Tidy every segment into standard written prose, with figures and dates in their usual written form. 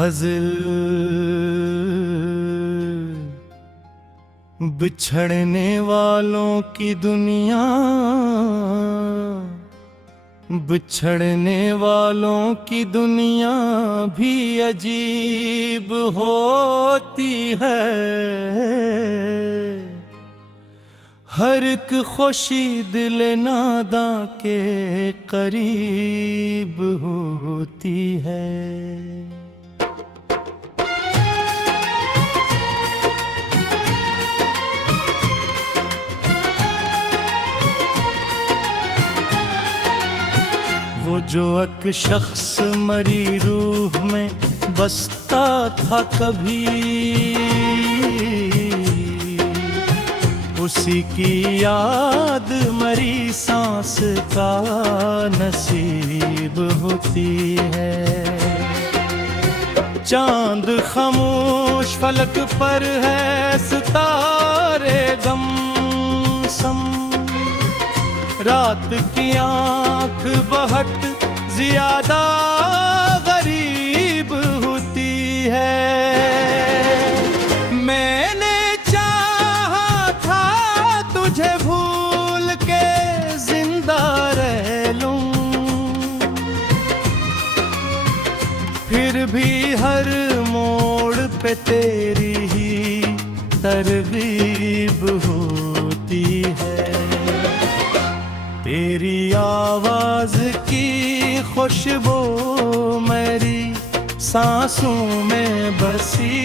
गज़ल बिछड़ने वालों की दुनिया, बिछड़ने वालों की दुनिया भी अजीब होती है। हर एक खुशी दिल नादां के करीब होती है। वो जो एक शख्स मरी रूह में बसता था कभी, उसी की याद मरी सांस का नसीब होती है। चांद खामोश फलक पर है सितारे गमसम, रात की आंख बहुत ज्यादा गरीब होती है। मैंने चाहा था तुझे भूल के जिंदा रह लूं, फिर भी हर मोड़ पे तेरी ही तरगीब होती है। तेरी आवाज की खुशबू मेरी सांसों में बसी,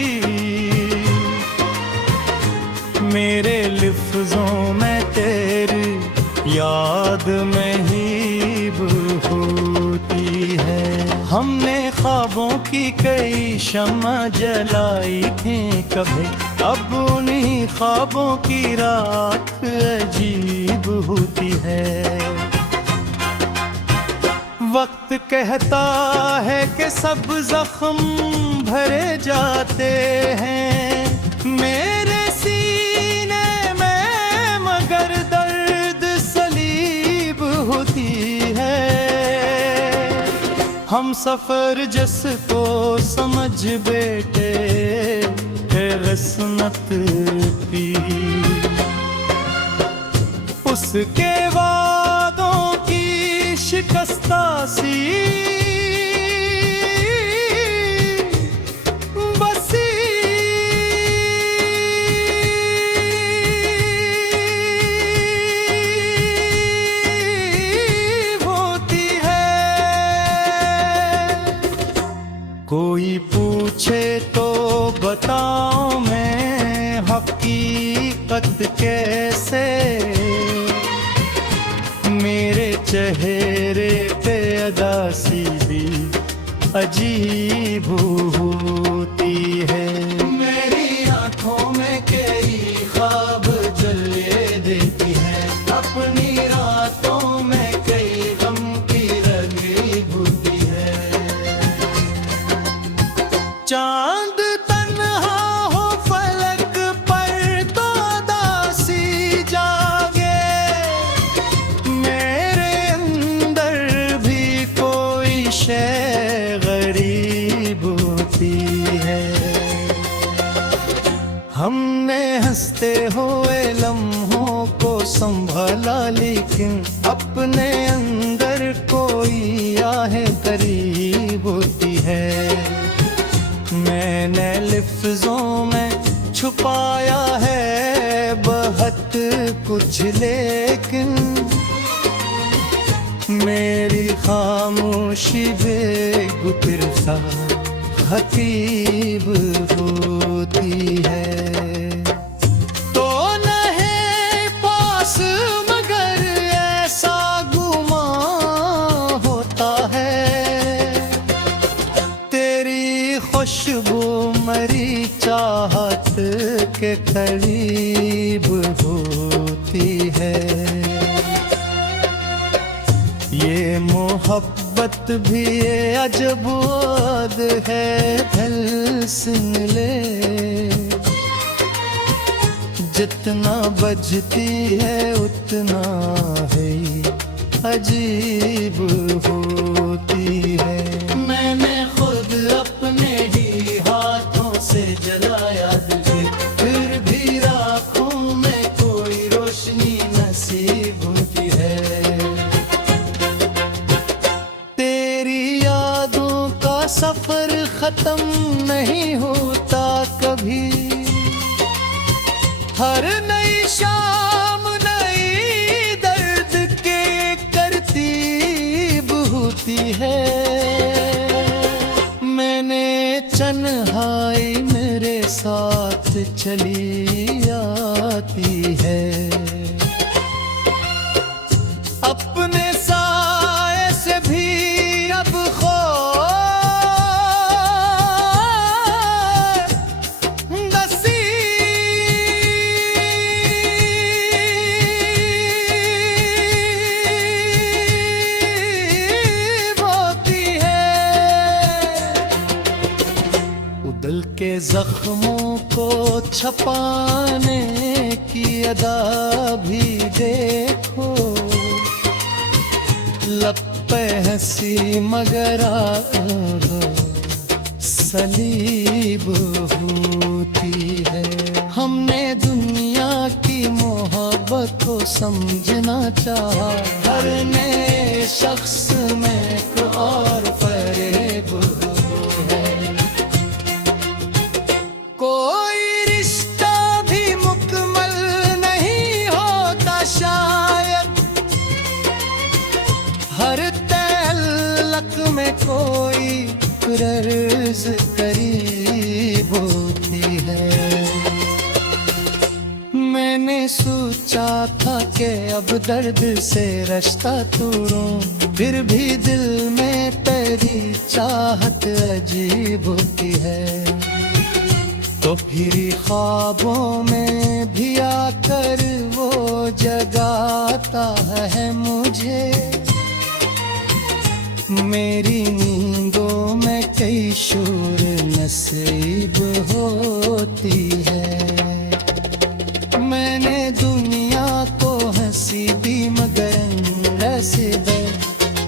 मेरे लिफ्ज़ों में तेरी याद में ही होती है। हमने ख्वाबों की कई शम्मा जलाई थी कभी, अब उन्हीं ख्वाबों की रात अजीब होती है। वक्त कहता है कि सब जख्म भरे जाते हैं मेरे सीने में, मगर दर्द सलीब होती है। हम सफर जिसको समझ बैठे है गस्नत पी, उसके वादों की शिकस्ता सी बसी होती है। कोई पूछे तो बताओ मैं हकीकत कैसे, मेरे चेहरे पे अदासी भी अजीब होती है। मेरी आंखों में कई ख्वाब जले देती है, अपनी रातों में कई गम की रगीब होती है। चांद तन्हा हो फलक पर तो दासी जागे, मेरे अंदर भी कोई शय गरीब होती है। हमने हंसते हुए लम्हों को संभाला, लेकिन अपने अंदर कोई आहें करीब होती है। मैंने लिफ्ज़ों में छुपाया है बहुत कुछ, लेकिन मेरी खामोशी बेगुफिर सा खतीब होती है। तो नहीं पास मगर ऐसा गुमान होता है, तेरी खुशबू मरी चाहत के करीब होती है। ये मोहब्बत भी ये अजब है, दिल सुन ले जितना बजती है उतना है अजीब होती है। मैंने खुद अपने ही हर नई शाम नई दर्द के तरतीब होती है। मैंने तन्हाई मेरे साथ चली आती है। अपने साए से भी अब दिल के जख्मों को छपाने की अदा भी देखो। लब पे हंसी मगर सलीब होती है। हमने दुनिया की मोहब्बत को समझना चाहा, हर नए शख्स में एक और फरेब है। कोई रिश्ता भी मुकम्मल नहीं होता शायद, हर तअल्लुक़ में कोई गर्ज़ करीब होती है। मैंने सोचा था कि अब दर्द से रास्ता तोड़ूं, फिर भी दिल में तेरी चाहत अजीब होती है। तो फिर ख्वाबों में भी आकर वो जगाता है मुझे। मेरी नींदों में कई शोर नसीब होती है। मैंने दुनिया को हंसी दी मगर रसीद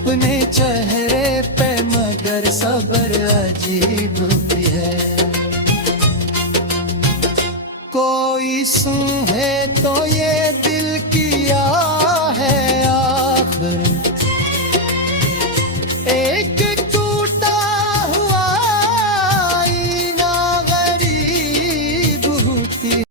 अपने चेहरे पे मगर सब्र अजीब होती है। कोई सूहे तो ये दिल किया है आखिर, एक टूटा हुआ आईना गरीब होती।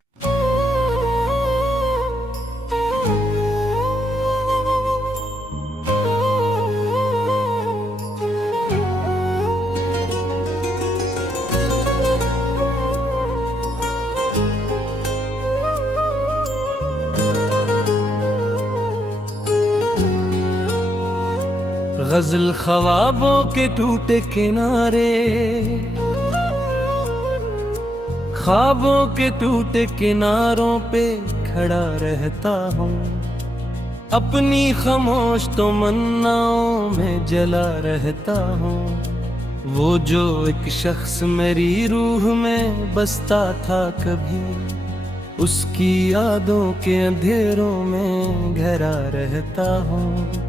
गजल ख्वाबों के टूटे किनारे, ख्वाबों के टूटे किनारों पे खड़ा रहता हूँ। अपनी खामोश तो मन्नाओं में जला रहता हूँ। वो जो एक शख्स मेरी रूह में बसता था कभी, उसकी यादों के अंधेरों में घिरा रहता हूँ।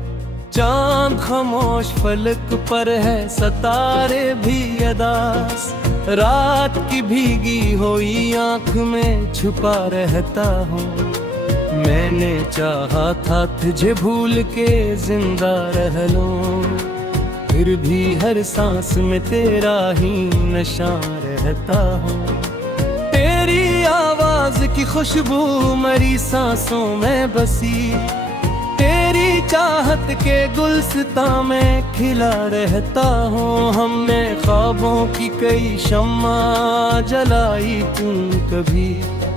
चांद खामोश फलक पर है, सितारे भी अदास, रात की भीगी हुई आंख में छुपा रहता हूँ। मैंने चाहा था तुझे भूल के जिंदा रह लूं, फिर भी हर सांस में तेरा ही नशा रहता हूँ। तेरी आवाज की खुशबू मेरी सांसों में बसी, तेरी चाहत के गुलसितां में खिला रहता हूँ। हमने ख्वाबों की कई शम्मा जलाई तुम कभी,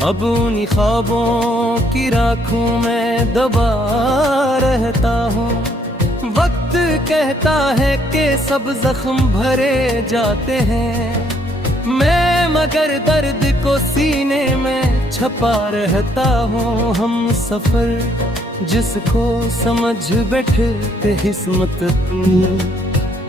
अब उन्हीं ख्वाबों की राखों में दबा रहता हूँ। वक्त कहता है कि सब जख्म भरे जाते हैं, मैं मगर दर्द को सीने में छपा रहता हूँ। हम सफर जिसको समझ बैठते किस्मत,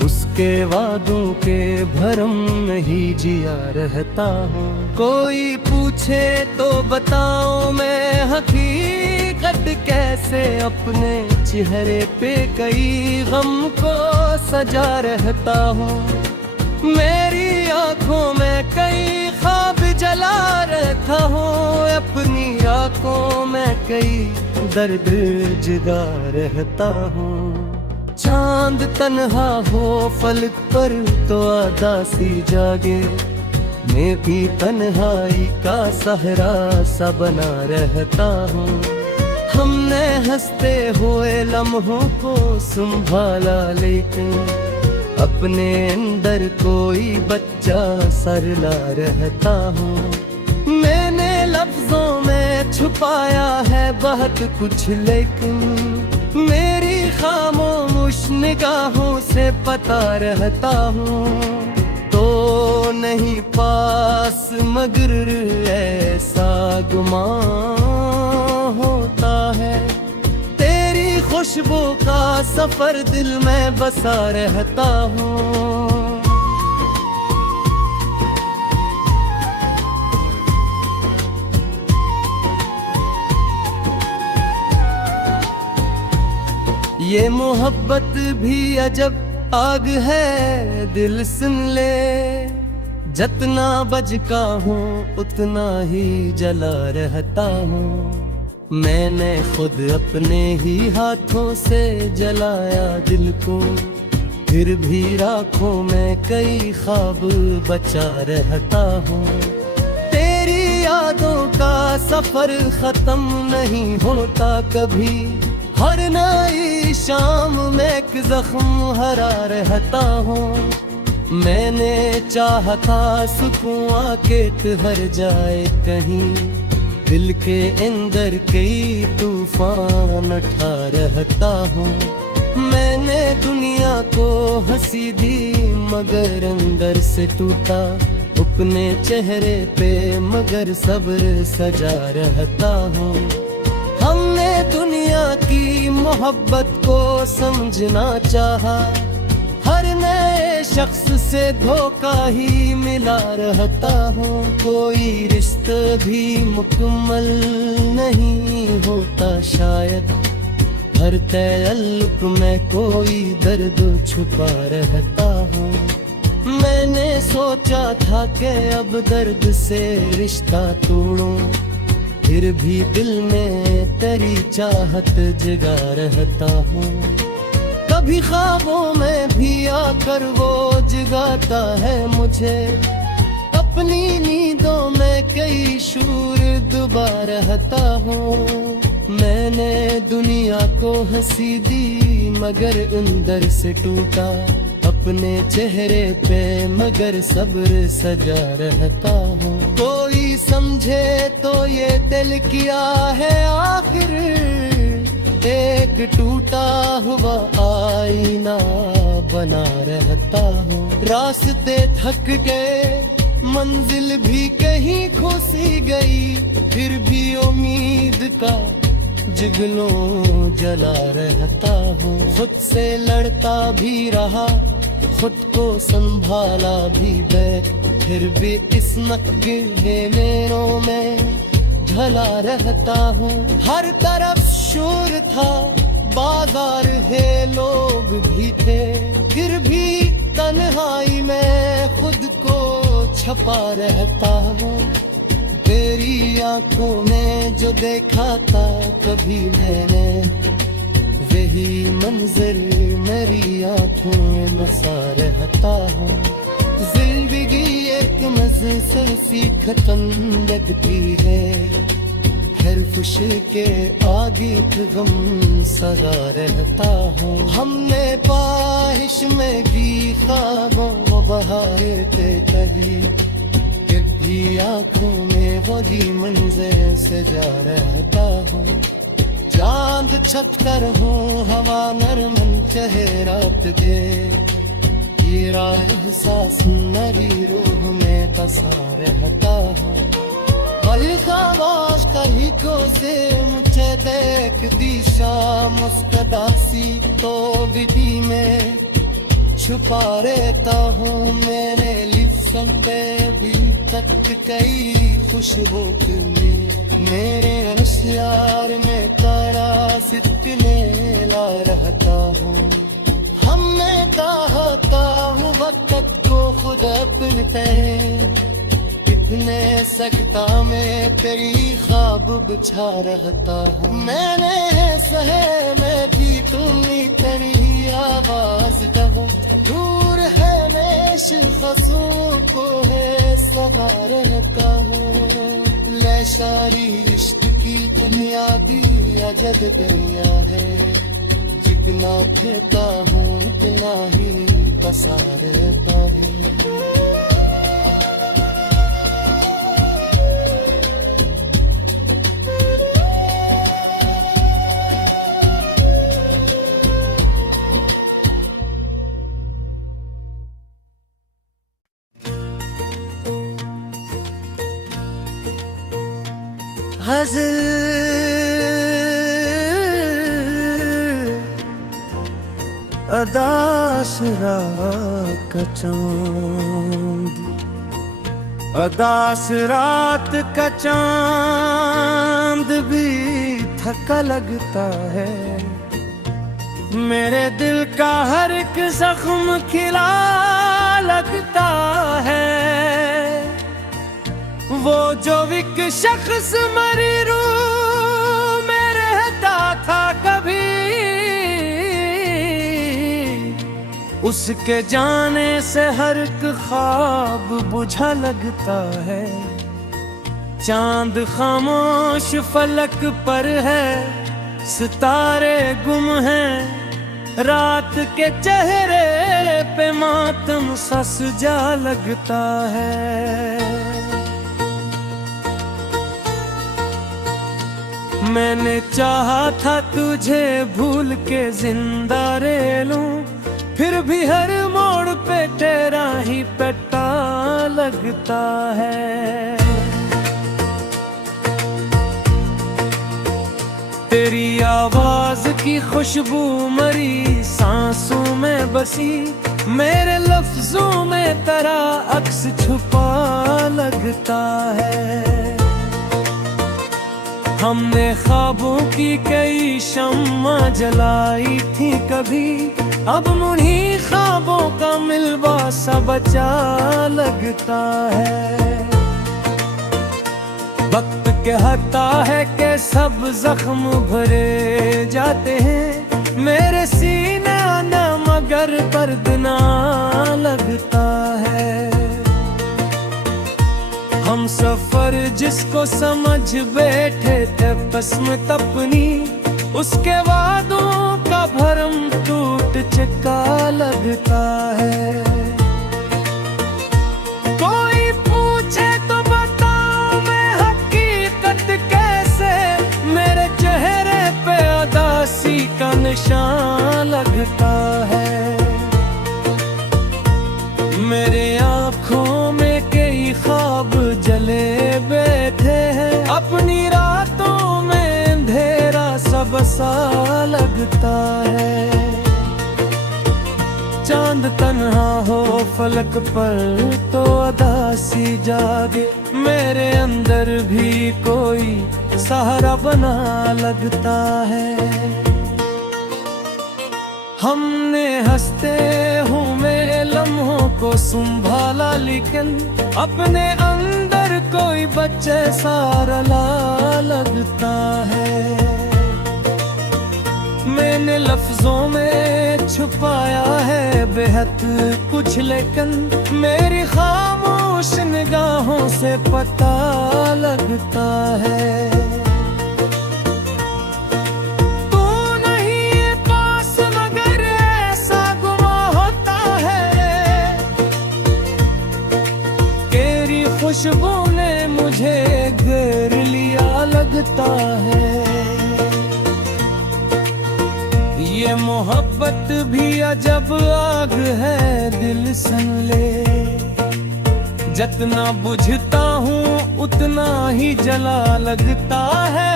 उसके वादों के भरम में ही जिया रहता हूँ। कोई पूछे तो बताओ मैं हकीकत कैसे, अपने चेहरे पे कई गम को सजा रहता हूँ। मेरी आंखों में कई ख्वाब जला रहता हूँ, अपनी आंखों में कई दर्द जगा रहता हूँ। चांद तन्हा हो फलक पर तो आदा सी जागे, मैं भी तन्हाई का सहरा सा बना रहता हूँ। हमने हंसते हुए लम्हों को संभाला, लेकिन अपने अंदर कोई बच्चा सरला रहता हूँ। मैंने लफ्जों में छुपाया है बहुत कुछ, लेकिन मेरी खामोश निगाहों से पता रहता हूँ। तो नहीं पास मगर ऐसा गुमान होता है, तेरी खुशबू का सफर दिल में बसा रहता हूँ। ये मोहब्बत भी अजब आग है, दिल सुन ले। जितना बजका हूँ उतना ही जला रहता हूँ। मैंने खुद अपने ही हाथों से जलाया दिल को, फिर भी राखों में कई ख्वाब बचा रहता हूँ। तेरी यादों का सफर खत्म नहीं होता कभी, हर नई शाम में एक जख्म हरा रहता हूँ। मैंने चाहा था सुकून आके ठहर जाए कहीं, दिल के अंदर कई तूफान उठा रहता हूँ। मैंने दुनिया को हंसी दी मगर अंदर से टूटा, अपने चेहरे पे मगर सब्र सजा रहता हूँ। हमने दुनिया की मोहब्बत को समझना चाहा, हर नए शख्स से धोखा ही मिला रहता हूँ। कोई रिश्ता भी मुकम्मल नहीं होता शायद, हर तअल्लुक में कोई दर्द छुपा रहता हूँ। मैंने सोचा था कि अब दर्द से रिश्ता तोड़ूं, फिर भी दिल में तेरी चाहत जगा रहता हूँ। कभी ख्वाबों में भी आकर वो जगाता है मुझे, अपनी नींदों में कई शूर दुबा रहता हूँ। मैंने दुनिया को हंसी दी मगर अंदर से टूटा, अपने चेहरे पे मगर सब्र सजा रहता हूँ। कोई समझे तो ये दिल किया है आखिर, एक टूटा हुआ आईना बना रहता हूँ। रास्ते थक गए, मंजिल भी कहीं खोसी गई, फिर भी उम्मीद का जिगलों जला रहता हूँ। खुद से लड़ता भी रहा, खुद को संभाला भी बैठ, फिर भी इस नक्के नैनों में ढला रहता हूँ। हर तरफ शोर था, बाजार है, लोग भी थे, फिर भी तन्हाई में खुद को छपा रहता हूँ। तेरी आंखों में जो देखा था कभी मैंने, वही मंजर मेरी आंखों में बसा रहता हूँ। जिंदगी एक मज़े सी खत्म लगती है, हर खुशी के आगे गम सजा रहता हूँ। हमने ख्वाहिश में भी ख्वाबों बहाए थे कहीं, फिर भी आँखों में वही मंजर सजा रहता हूँ। चांद छत कर हूँ, हवा नरमन चेहरात के, हीरा एहसास मेरी रूह में कसा रहता हूँ। खामोश कहीं को से मुझे देख दिशा मुस्कुरासी, तो विधि में छुपा रहता हूँ। मेरे लिप्सों पे भी तक कई खुशबू तुमने, मेरे होशियार में तारा सितने ला रहता हूँ। हमने चाहता हूँ वक्त को खुद अपने पे, कितने सकता में तेरी ख्वाब बिछा रहता हूँ। मैंने सहे में भी तुम तेरी आवाज कहो, दूर है मेश खसों को है सहारता हूँ। लैशारी इश्क की दुनिया भी अजब दुनिया है, जितना कहता हूँ उतना ही पसारता है। गज़ल अदासरा का चांद, अदास रात का चांद भी थका लगता है। मेरे दिल का हर एक जख्म खिला लगता है। वो जो एक शख्स मरी रूह में रहता था कभी, उसके जाने से हर एक ख्वाब बुझा लगता है। चांद खामोश फलक पर है, सितारे गुम हैं, रात के चेहरे पे मातम सा सजा लगता है। मैंने चाहा था तुझे भूल के जिंदा रह लूं, फिर भी हर मोड़ पे तेरा ही पता लगता है। तेरी आवाज की खुशबू मरी सांसों में बसी, मेरे लफ्जों में तेरा अक्स छुपा लगता है। हमने ख्वाबों की कई शम्मा जलाई थी कभी, अब उन्हीं ख्वाबों का मिलवा सा बचा लगता है। वक्त कहता है कि सब जख्म भरे जाते हैं, मेरे सीने ना मगर दर्द ना लगता है। हम सफर जिसको समझ बैठे थे बस्म तपनी, उसके वादों का भरम टूट चुका लगता है। कोई पूछे तो बताओ मैं हकीकत कैसे, मेरे चेहरे पे उदासी का निशान लगता है। मेरे आँखों में कई ख्वाब जले बैठे हैं, अपनी रातों में अंधेरा सब सा लगता है। चांद तन्हा हो फलक पर तो अदासी जागे, मेरे अंदर भी कोई सहारा बना लगता है। हमने हंसते हुए लम्हों को संभाला, लेकिन अपने अंदर कोई बच्चे सारा ला लगता है। मैंने लफ्जों में छुपाया है बेहद कुछ, लेकिन मेरी खामोश निगाहों से पता लगता है। खुशबू ने मुझे घेर लिया लगता है। ये मोहब्बत भी अजब आग है, दिल सन ले। जितना बुझता हूँ उतना ही जला लगता है।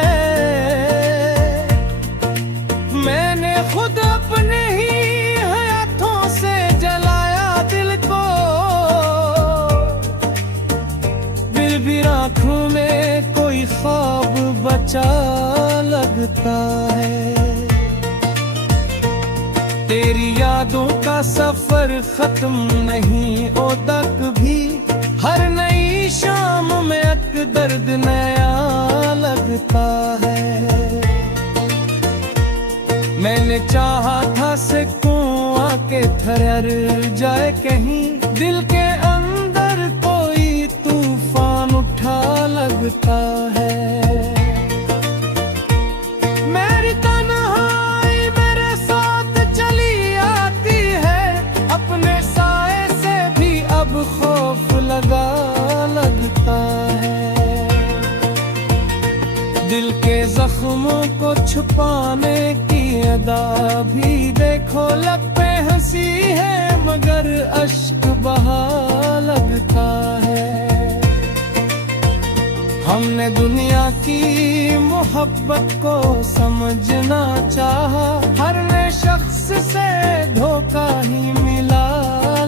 मैंने खुद अपने ही हाथों से जलाया दिल को, भी आँखों में कोई ख्वाब बचा लगता है। तेरी यादों का सफर खत्म नहीं होता कभी, हर नई शाम में एक दर्द नया लगता है। मैंने चाहा था सकूं आके ठहर जाए कहीं, दिल के अंदर कोई तूफान उठा लगता है। मेरी तन्हाई मेरे साथ चली आती है, अपने साए से भी अब खौफ लगता है। दिल के जख्मों को छुपाने की अदा भी देखो, लब पे हंसी है मगर अश्क बहा लगता है। हमने दुनिया की मोहब्बत को समझना चाहा, हर नए शख्स से धोखा ही मिला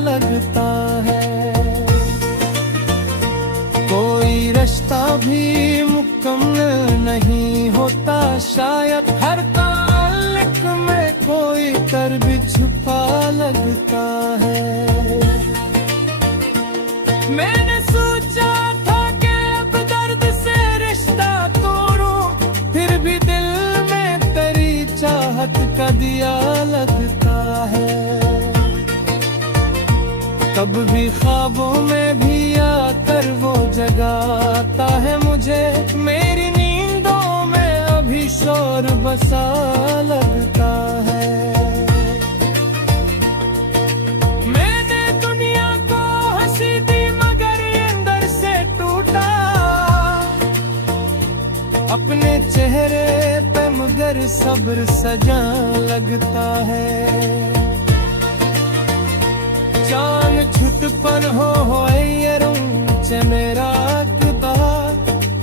लगता है। कोई रिश्ता भी मुकम्मल नहीं होता शायद, हर ताल्लुक में कोई कर भी छुपा लगता है। मैंने सोचा था कि अब दर्द से रिश्ता तोड़ूं, फिर भी दिल में तेरी चाहत का दिया लगता है। कब भी ख्वाबों में भी आकर वो जगाता है मुझे, मेरी नींदों में अभी शोर बसा लगता है। मैंने दुनिया को हंसी दी मगर ये अंदर से टूटा, अपने चेहरे पे मगर सब्र सजा लगता है। चांद छुटपन हो ये रूच मेरा अकबा,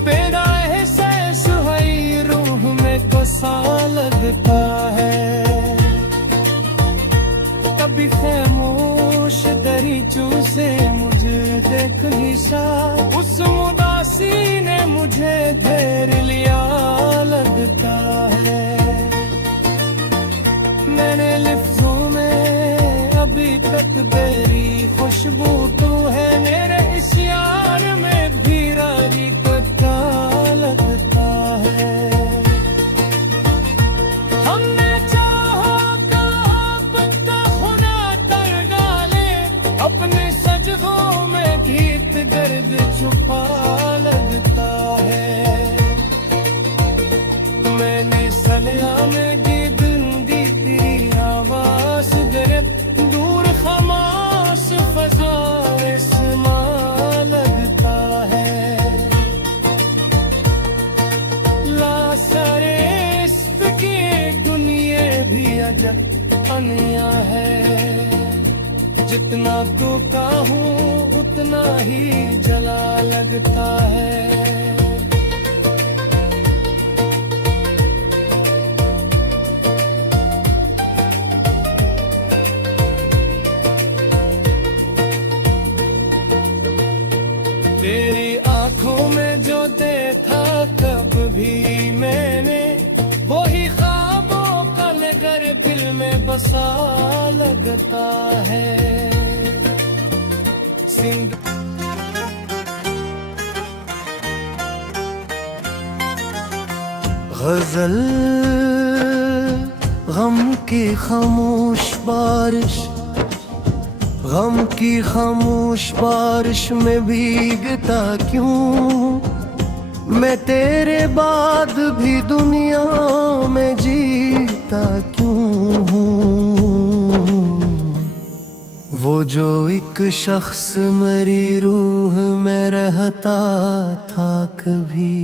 पेड़ा ऐसे सुहाई रूह में को सा लगता है। कभी खामोश दरीचों से मुझे देख निशा, उस मुदासी ने मुझे घेर लिया लगता है। मैंने लिफ्ज़ों में अभी तक तेरी खुशबू तू है, मेरे इस यार में भी रारी कटा लगता है। हमने चाहा कहा पत्ता खुना कर डाले, अपने सजगों में गीत दर्द छुपा लगता है। मैंने सलिया में गीत दी तेरी आवाज गिरफ्त, दूर खमास फजा इस्मा लगता है। ला सारे इश्क की दुनिया भी अजब अनिया है, जितना तू का हूँ उतना ही जला लगता है। तेरी आंखों में जो देखा कब भी मैंने, वही ख्वाबों का नगर दिल में बसा लगता है। सिंध गजल गम की खामोश बारिश, गम की खामोश बारिश में भीगता क्यों, मैं तेरे बाद भी दुनिया में जीता क्यों हूँ। वो जो एक शख्स मेरी रूह में रहता था कभी,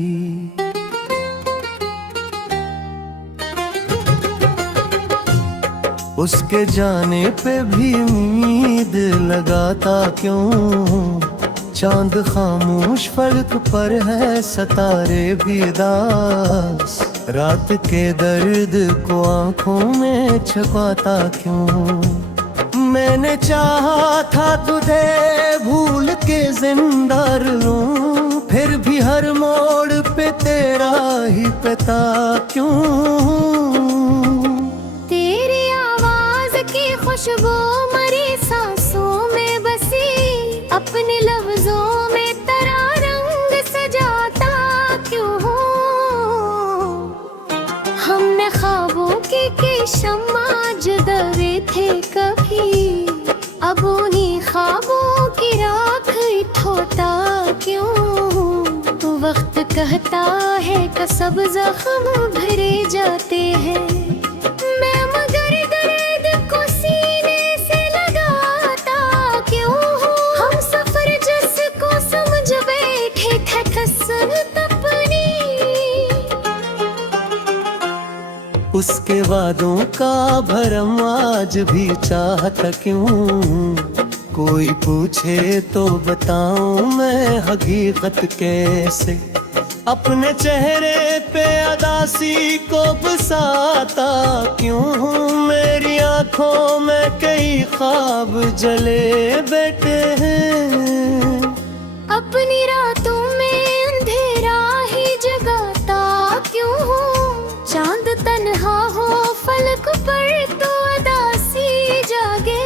उसके जाने पे भी उम्मीद लगाता क्यों। चांद खामोश फलक पर है सितारे भी दास, रात के दर्द को आंखों में छुपाता क्यों। मैंने चाहा था तुझे भूल के जिंदा लूं, फिर भी हर मोड़ पे तेरा ही पता क्यों। तेरी आवाज की खुशबू मरी सांसों में बसी, अपने लफ्जों में तेरा रंग सजाता क्यों हूँ। हमने ख्वाबों की शम्मा जगवे थे कभी, अब उन्हीं ख्वाबों की राख ठोता क्यों। वक्त कहता है कि सब जख्म भरे जाते हैं, मैं मगर दर्द को सीने से लगाता क्यों। हम सफर जिसको समझ बैठे थे कसरत अपनी, उसके वादों का भरम आज भी चाहता क्यों। कोई पूछे तो बताऊं मैं हकीकत कैसे, अपने चेहरे पे अदासी को बसाता क्यों। मेरी आंखों में कई ख्वाब जले बैठे हैं, अपनी रातों में अंधेरा ही जगाता क्यों। चांद तन्हा हो फलक पर तो अदासी जागे,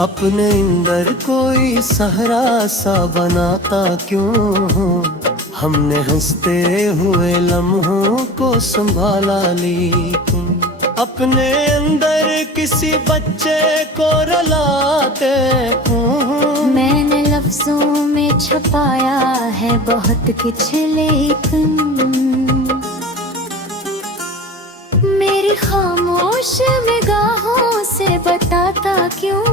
अपने अंदर कोई सहरा सा बनाता क्यों। हमने हंसते हुए लम्हों को संभाला लेकिन अपने अंदर किसी बच्चे को रुलाते क्यों। मैंने लफ्जों में छुपाया है बहुत कुछ लेकिन मेरी खामोश निगाहों से बताता क्यों।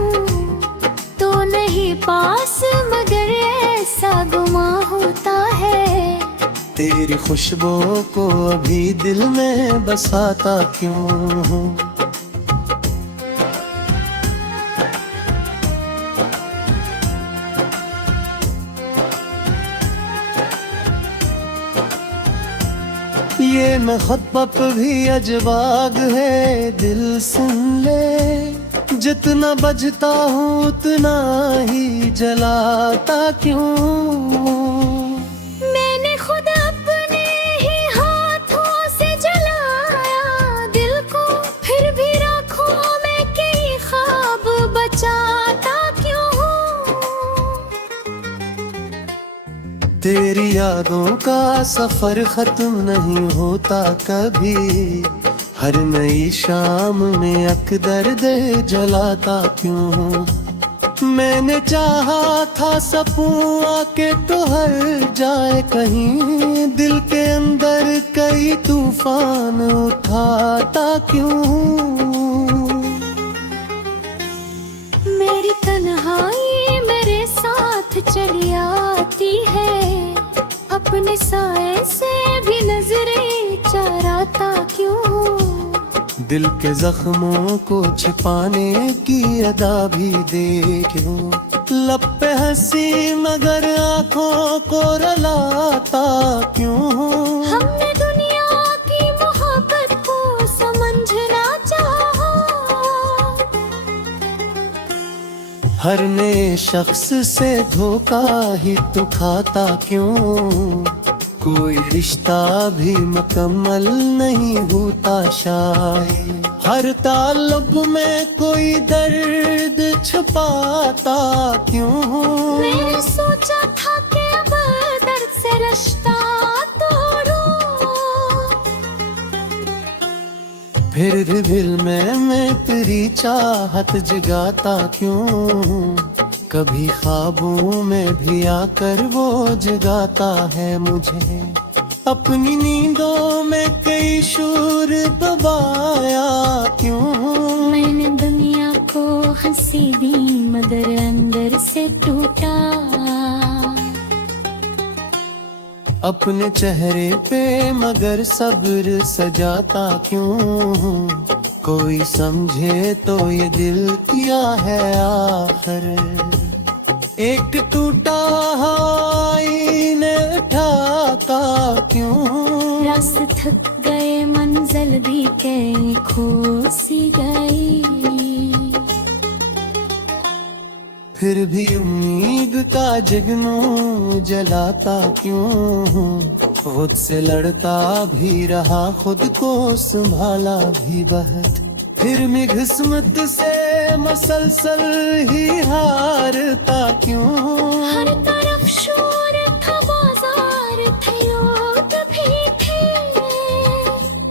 तो नहीं पास मगर ऐसा गुमा होता है, तेरी खुशबू को अभी दिल में बसाता क्यों। ये महब्बत भी अजवाग है दिल सुन ले, जितना बजता हूँ उतना ही जलाता क्यों। मैंने खुद अपने ही हाथों से जलाया दिल को, फिर भी राखों में कई ख्वाब बचाता क्यों। तेरी यादों का सफर खत्म नहीं होता कभी, हर नई शाम में अकदर दे जलाता क्यों। मैंने चाहा था सकूं आके तो हर जाए कहीं, दिल के अंदर कई तूफान उठाता क्यों। मेरी तन्हाई मेरे साथ चली आती है, अपने साए से भी नजरें चराता क्यों। दिल के जख्मों को छिपाने की अदा भी देखो, लब पे हंसी मगर आंखों को रुलाता क्यों। हमने दुनिया की मोहब्बत को समझना चाहा, हर नए शख्स से धोखा ही तो खाता क्यों। कोई रिश्ता भी मुकम्मल नहीं होता शायद, हर ताल्लुक में कोई दर्द छुपाता क्यों। मैंने सोचा था कि अब दर्द से रिश्ता तोड़ूं, फिर भी दिल में मैं तेरी चाहत जगाता क्यों। कभी ख्वाबों में भी आकर वो जगाता है मुझे, अपनी नींदों में कई शूर दबाया क्यों। मैंने दुनिया को हंसी दी मगर अंदर से टूटा, अपने चेहरे पे मगर सब्र सजाता क्यों। कोई समझे तो ये दिल किया है आखिर, एक टूटा आईने उठाता क्यों। रास्ते थक गए मंजिल भी कहीं खो सी गई, फिर भी उम्मीद का जगनू जलाता क्यों। खुद से लड़ता भी रहा, खुद को संभाला भी बहुत, फिर भी किस्मत से मसलसल ही हारता क्यों। हर तरफ शोर था बाजार थे लोग भी थे,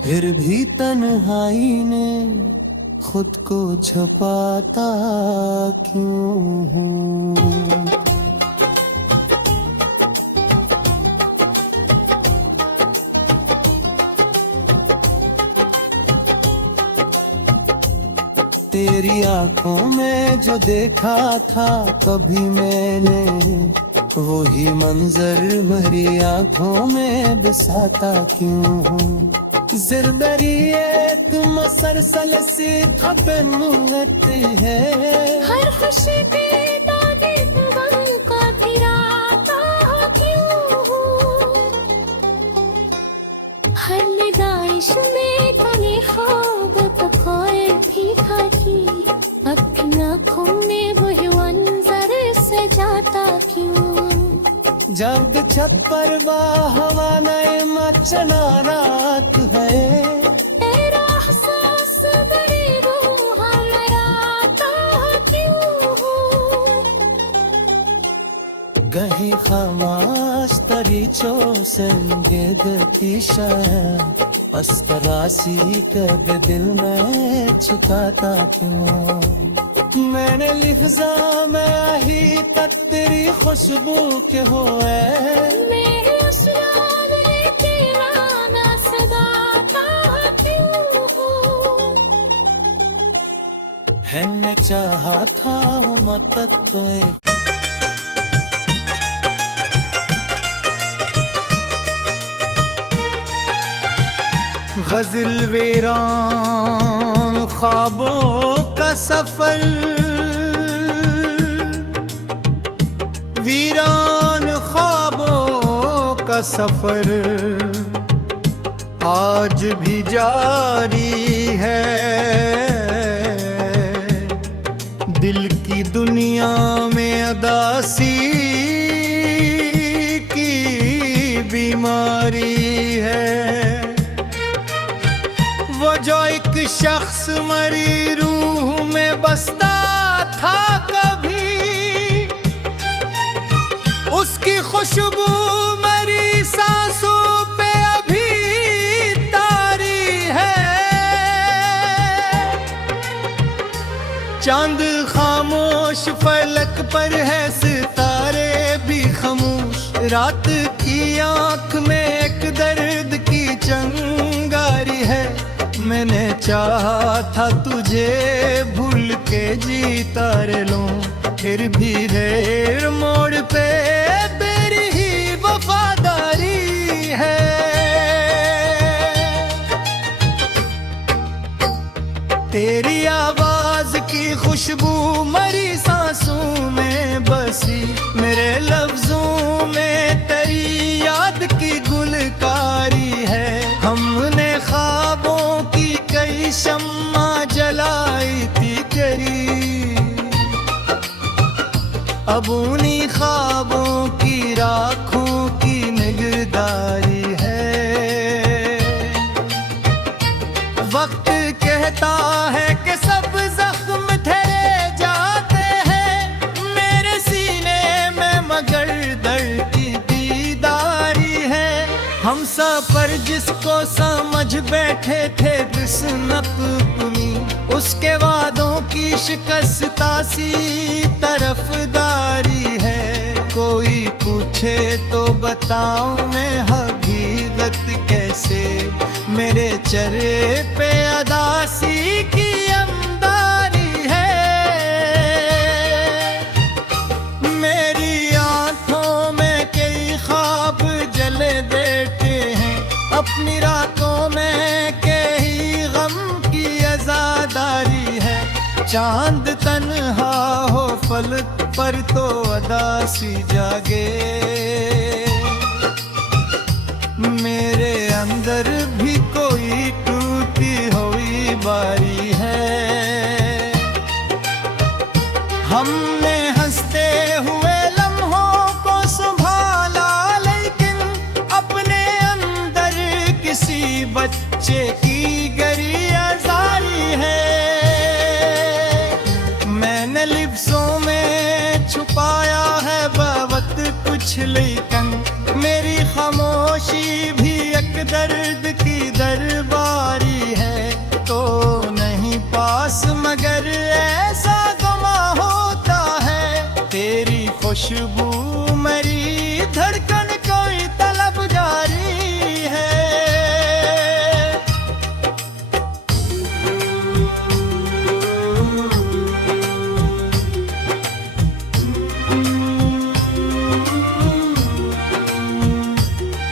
फिर भी तन्हाई ने खुद को छुपाता क्यों हूँ। तेरी आंखों में जो देखा था कभी मैंने, वही मंजर मेरी आंखों में बसाता क्यों हूँ। जिंदगी एक मसलसल सी खपनुत है, हर खुशी पे दागे गम का फिराता क्यों हूँ। हर निगाहिश में तने ख्वाब पकाए भी खाती, अपनी आँखों में वही मंजर सजाता क्यों। जब छत पर हवा नए मचना रात है, तेरा एहसास मेरी रूह मराता क्यों हूँ। गही खामाश तरीचों संगेद की शायद, पस्तरासी कब दिल में छुपाता क्यों। मैंने लिफ्ज़ा में ही तक तेरी खुशबू के हो मेरे असरार ने तेरा ना सदाता क्यों हूँ। है ने चाहा था मत कोई। गज़ल वीरान ख्वाबों का सफर, वीरान ख्वाबों का सफर आज भी जारी है। दिल की दुनिया में अदासी की बीमारी है। वो जो एक शख्स मरी रूह में बसता था कभी, उसकी खुशबू मरी सांसों पे अभी तारी है। चांद खामोश फलक पर है, सितारे भी खामोश। रात की आंख में एक दर्द की चिंगारी है। मैंने चाहा था तुझे भूल के जीता रह लूं, फिर भी हर मोड़ पे तेरी ही वफादारी है। तेरी आवाज की खुशबू मरी सांसों में बसी, मेरे लफ्जों में तेरी याद की गुलकारी है। हमने ख्वाबों की कई शम्मा जलाई थी तेरी, अब उन्हीं ख्वाबों की राखों की निगहदारी है। वक्त कहता है कि सब जख्म ठहरे जाते हैं मेरे सीने में, मगर दर्द की दीदारी है। हम सफर जिसको समझ बैठे थे बिस्नकमी, उसके वादों की शिकस्ता सी तरफदारी है। कोई पूछे तो बताऊं मैं हकीकत कैसे, मेरे चेहरे पे अदासी की अंबारी है। मेरी आंखों में कई ख्वाब जले देते हैं, अपनी रातों में कई गम की आजादारी है। चांद तन्हा हो फलक पर तो अदासी जागे, मेरे अंदर भी कोई टूटी हुई बारी है। हमने हंसते हुए लम्हों को संभाला, लेकिन अपने अंदर किसी बच्चे की गरिया जारी है। मैंने लिप्सों में छुपाया है बावत कुछ, लेकिन मेरी खामोशी भी एक दर्द की दरबार खुशबू मेरी धड़कन कोई तलब जारी है।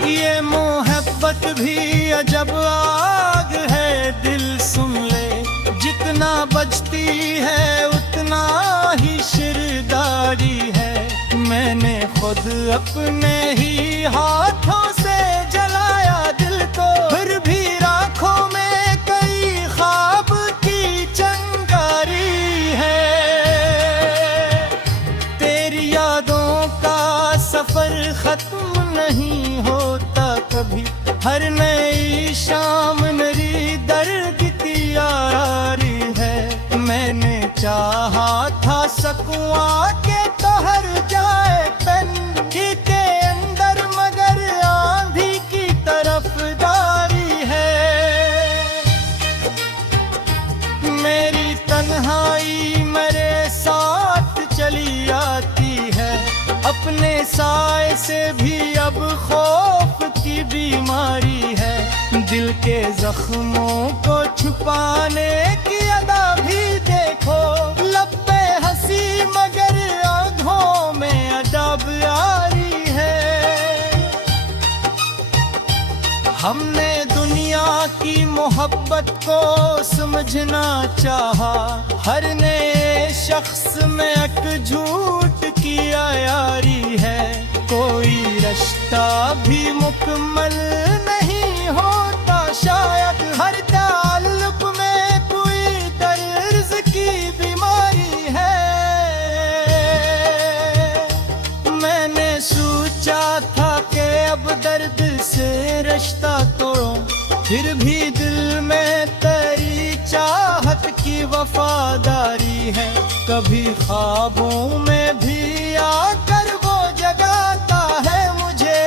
ये मोहब्बत भी अजब आग है, दिल सुन ले जितना बजती है उतना ही शिरदारी है। मैंने खुद अपने ही हाथों से जलाया दिल को, फिर भी राखों में कई ख्वाब की चिंगारी है। तेरी यादों का सफर खत्म नहीं होता कभी, हर नई शाम नई दर्द की यारी है। मैंने चाहा था सकूं आके तो हर जाए पेंखी के अंदर, मगर आंधी की तरफदारी है। मेरी तन्हाई मेरे साथ चली आती है, अपने साए से भी अब खौफ की बीमारी है। दिल के जख्मों को छुपाने की अदा भी देखो, लब पे हंसी मगर आंखों में अदब यारी है। हमने दुनिया की मोहब्बत को समझना चाहा, हर नए शख्स में एक झूठ की यारी है। कोई रिश्ता भी मुकम्मल नहीं होता शायद, हर ताल्लुक में कोई दर्द की बीमारी है। मैंने सोचा था कि अब दर्द से रिश्ता तोड़ो, फिर भी दिल में तेरी चाहत की वफादारी है। कभी ख्वाबों में भी आकर वो जगाता है मुझे,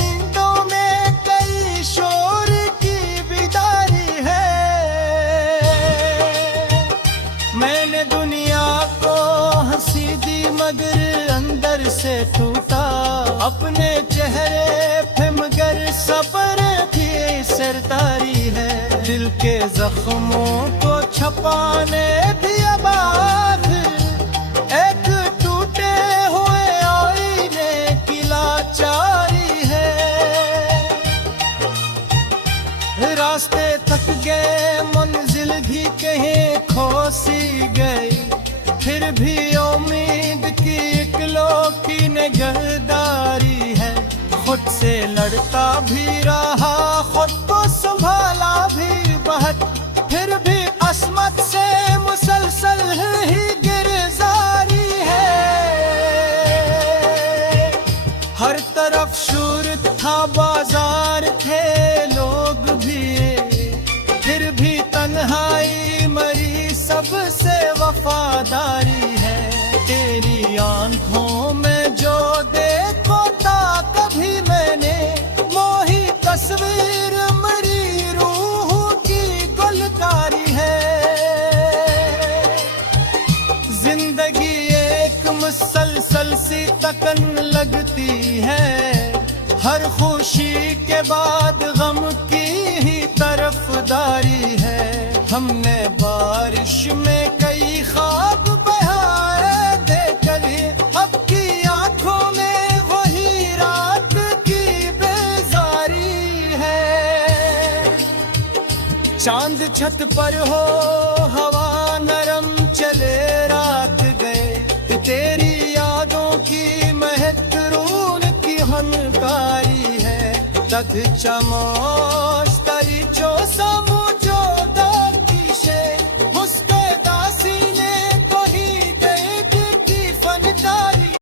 नींदों में कई शोर की बिदारी है। मैंने दुनिया को हंसी दी मगर अंदर से टूटा, अपने चेहरे पे मगर सब्र की सरदारी है। दिल के जख्मों को छपाने भी अब एक टूटे हुए आईने की लाचारी है। रास्ते थक गए मंजिल भी कहीं खो सी गई, फिर भी उम्मीद की इकलो की निगहदारी है। खुद से लड़ता भी रहा, खुद को संभाला भी बहुत, फिर भी अस्मत से मुसलसल ही गिरजारी है। हर तरफ शोर था, बाजार थे लोग भी, फिर भी तन्हाई मरी सबसे वफादारी है। तेरी आंखों में जो देखो था कभी मैंने, मोही तस्वीर मरी रूह की गुलकारी है। जिंदगी एक मुसलसल सी तकन लगती है, हर खुशी के बाद गम की ही तरफदारी है। हमने बारिश में कई ख्वाब बहाए थे कभी, अब की आंखों में वही रात की बेजारी है। चांद छत पर हो, हवा नरम चले, रात गए तेरी यादों की महक रून की हनकारी है। दग चमोर